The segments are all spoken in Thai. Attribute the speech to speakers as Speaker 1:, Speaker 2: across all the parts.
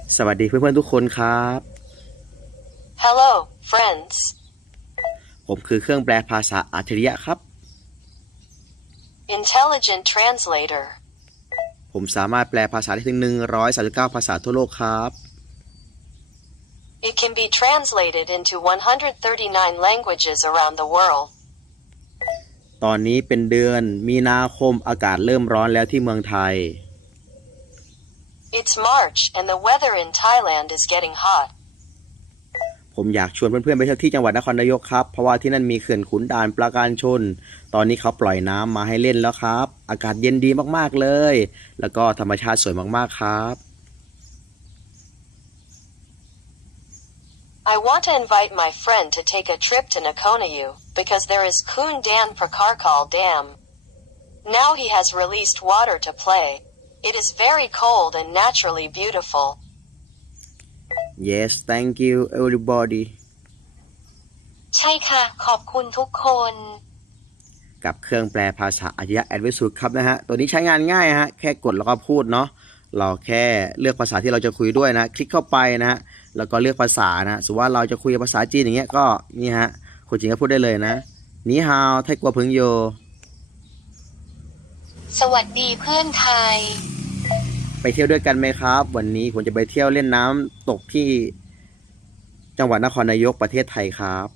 Speaker 1: สวัสดีเพื่อนๆทุกคนครับ
Speaker 2: Hello, friends.
Speaker 1: ผมคือเครื่องแปลภาษาอัจฉริยะครับ
Speaker 2: Intelligent translator.
Speaker 1: ผมสามารถแปลภาษาได้ถึง139ภาษาทั่วโลกครับ
Speaker 2: It can be translated into 139 languages around the world.
Speaker 1: ตอนนี้เป็นเดือนมีนาคมอากาศเริ่มร้อนแล้วที่เมืองไทย
Speaker 2: It's March and the weather in Thailand is getting hot.
Speaker 1: ผมอยากชวนเพื่อนๆไปเที่ยวที่จังหวัดนครนายกครับเพราะว่าที่นั่นมีเขื่อนขุนด่านปราการชนตอนนี้เขาปล่อยน้ำมาให้เล่นแล้วครับอากาศเย็นดีมากๆเลยแล้วก็ธรรมชาติสวยมากๆครับ
Speaker 2: I want to invite my friend to take a trip to Nakonayu because there is Khun Dan Prakarkal Dam. Now he has released water to play. It is very cold and naturally beautiful.
Speaker 1: Yes thank you everybody
Speaker 2: ใช่ค่ะขอบคุณทุกคน
Speaker 1: กับเครื่องแปลภาษาอัจฉริยะแอดวิสุดครับนะฮะตัวนี้ใช้งานง่ายฮะแค่กดแล้วก็พูดเนาะเราแค่เลือกภาษาที่เราจะคุยด้วยนะคลิกเข้าไปนะฮะแล้วก็เลือกภาษานะสมมติว่าเราจะคุยภาษาจีนอย่างเงี้ยก็นี่ฮะคนจีนก็พูดได้เลยนะนี่ฮาวไทกัวพึงโย
Speaker 2: สวัสดีเพื่อนไทย
Speaker 1: ไปเที่ยวด้วยกันไหมครับวันนี้ผมจะไปเที่ยวเล่นน้ำตกที่จังหวัดนครนายกประเทศไทยครับ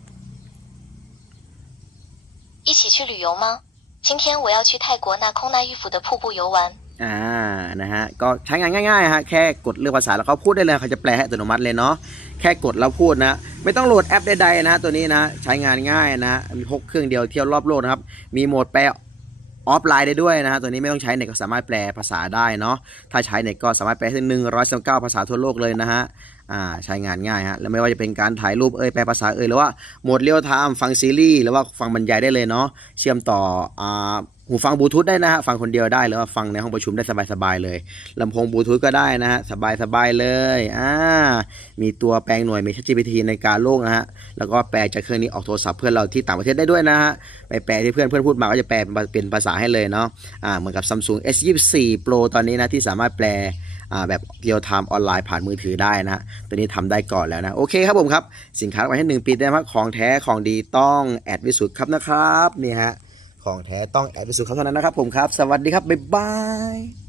Speaker 2: 一起去旅游吗？今天我要去泰国那空那玉府的瀑布游玩。
Speaker 1: นะฮะก็ใช้งานง่ายๆฮะแค่กดเลือกภาษาแล้วเขาพูดได้เลยเขาจะแปลให้อัตโนมัติเลยเนาะแค่กดแล้วพูดนะไม่ต้องโหลดแอปใดๆนะตัวนี้นะใช้งานง่ายนะมีพกเครื่องเดียวเที่ยวรอบโลกนะครับมีโหมดแปลออฟไลน์ได้ด้วยนะฮะตัวนี้ไม่ต้องใช้เน็ตก็สามารถแปลภาษาได้เนาะถ้าใช้เน็ตก็สามารถแปลถึง139ภาษาทั่วโลกเลยนะฮะใช้งานง่ายฮะแล้วไม่ว่าจะเป็นการถ่ายรูปแปลภาษาหรือว่าโหมดเรียลไทม์ฟังซีรีส์หรือว่าฟังบรรยายได้เลยเนาะเชื่อมต่อหูฟังบลูทูธได้นะฮะฟังคนเดียวได้หรือว่าฟังในห้องประชุมได้สบายๆเลยลำโพงบลูทูธก็ได้นะฮะสบายๆเลยมีตัวแปลงหน่วยมี ChatGPT ในการโลกนะฮะแล้วก็แปลจากเครื่องนี้ออกโทรศัพท์เพื่อนเราที่ต่างประเทศได้ด้วยนะฮะไปแปลที่เพื่อนพูดมาก็จะแปลเป็นภาษาให้เลยเนาะเหมือนกับ Samsung S24 Pro ตอนนี้นะที่สามารถแปลแบบเรียลไทม์ออนไลน์ผ่านมือถือได้นะตัวนี้ทำได้ก่อนแล้วนะโอเคครับผมครับสินค้าไว้ให้1 ปีได้ไหมของแท้ของดีต้องแอดวิสุทธ์ครับนะครับนี่ฮะของแท้ต้องแอดวิสุทธ์ครับเท่านั้นนะครับผมครับสวัสดีครับบ๊ายบาย